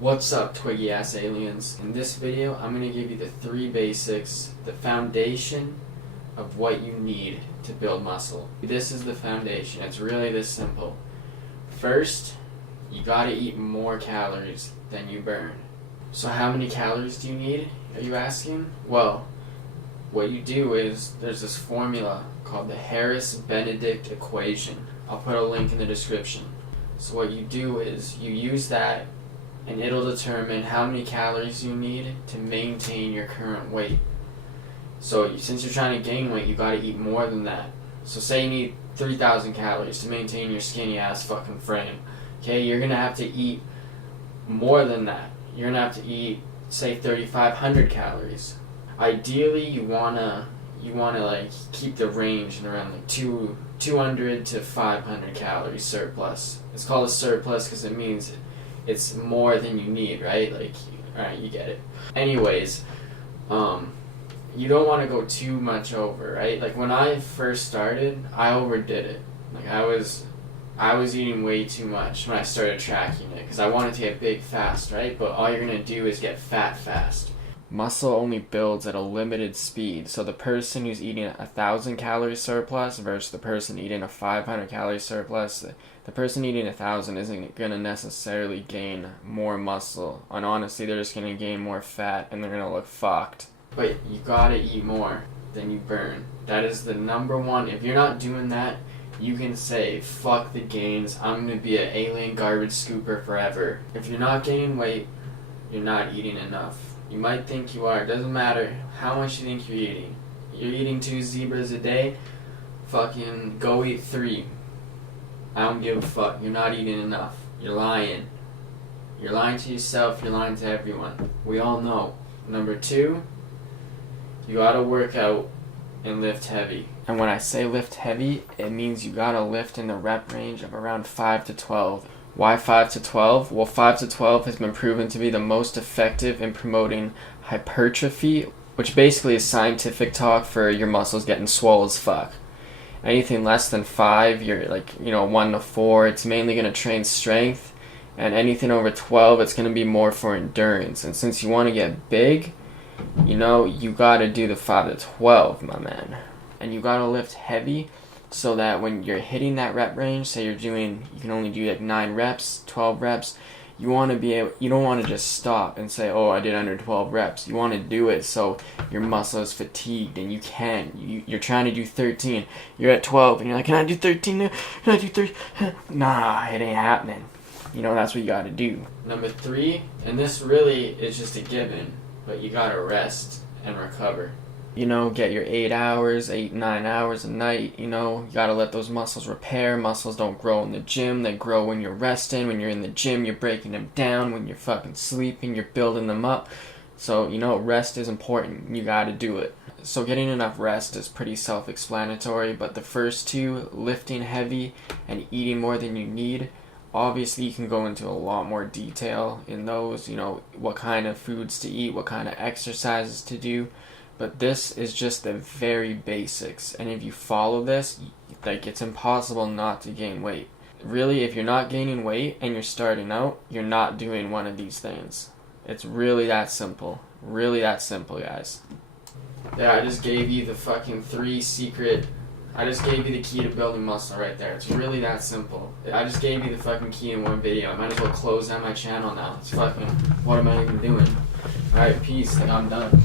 What's up, twiggy ass aliens? In this video, I'm going to give you the 3 basics, the foundation of what you need to build muscle. This is the foundation. It's really this simple. First, you gotta eat more calories than you burn. So how many calories do you need, are you asking? Well, what you do is, there's this formula called the Harris-Benedict equation. I'll put a link in the description. So what you do is, you use that and it'll determine how many calories you need to maintain your current weight. So since you're trying to gain weight, you gotta eat more than that. So say you need 3,000 calories to maintain your skinny ass fucking frame. Okay, you're gonna have to eat more than that. You're gonna have to eat, say, 3,500 calories. Ideally, you wanna like keep the range in around like 200 to 500 calories surplus. It's called a surplus because it means it's more than you need, right? Like, alright, you get it. Anyways, you don't want to go too much over, right? Like when I first started, I overdid it. Like I was eating way too much when I started tracking it because I wanted to get big fast, right? But all you're gonna do is get fat fast. Muscle only builds at a limited speed, so the person who's eating 1,000 calories surplus versus the person eating a 500 calories surplus, the person eating 1,000 isn't gonna necessarily gain more muscle, and honestly they're just gonna gain more fat and they're gonna look fucked. But you gotta eat more than you burn. That is the number one. If you're not doing that, you can say, fuck the gains, I'm gonna be an alien garbage scooper forever. If you're not gaining weight, you're not eating enough. You might think you are, it doesn't matter how much you think you're eating. You're eating 2 zebras a day, fucking go eat 3. I don't give a fuck, you're not eating enough. You're lying. You're lying to yourself, you're lying to everyone. We all know. Number 2, you gotta work out and lift heavy. And when I say lift heavy, it means you gotta lift in the rep range of around 5 to 12. Why 5 to 12? Well, 5 to 12 has been proven to be the most effective in promoting hypertrophy, which basically is scientific talk for your muscles getting swole as fuck. Anything less than 5, you're like, 1 to 4, it's mainly gonna train strength. And anything over 12, it's gonna be more for endurance. And since you wanna get big, you gotta do the 5 to 12, my man. And you gotta lift heavy so that when you're hitting that rep range, say you can only do like 9 reps, 12 reps, you don't want to just stop and say, oh, I did under 12 reps. You want to do it so your muscle is fatigued and you can. You're trying to do 13. You're at 12 and you're like, can I do 13 now? Can I do 13? Nah, it ain't happening. That's what you gotta do. Number 3, and this really is just a given, but you gotta rest and recover. Get your 8 hours, 9 hours a night, you gotta let those muscles repair. Muscles don't grow in the gym, they grow when you're resting. When you're in the gym, you're breaking them down. When you're fucking sleeping, you're building them up. So, rest is important, you gotta do it. So getting enough rest is pretty self-explanatory, but the first 2, lifting heavy and eating more than you need, obviously you can go into a lot more detail in those, what kind of foods to eat, what kind of exercises to do. But this is just the very basics, and if you follow this, it's impossible not to gain weight. Really, if you're not gaining weight and you're starting out, you're not doing one of these things. It's really that simple. Really that simple, guys. Yeah, I just gave you the fucking 3 secret... I just gave you the key to building muscle right there. It's really that simple. I just gave you the fucking key in one video. I might as well close down my channel now. It's fucking... what am I even doing? Alright, peace. I'm done.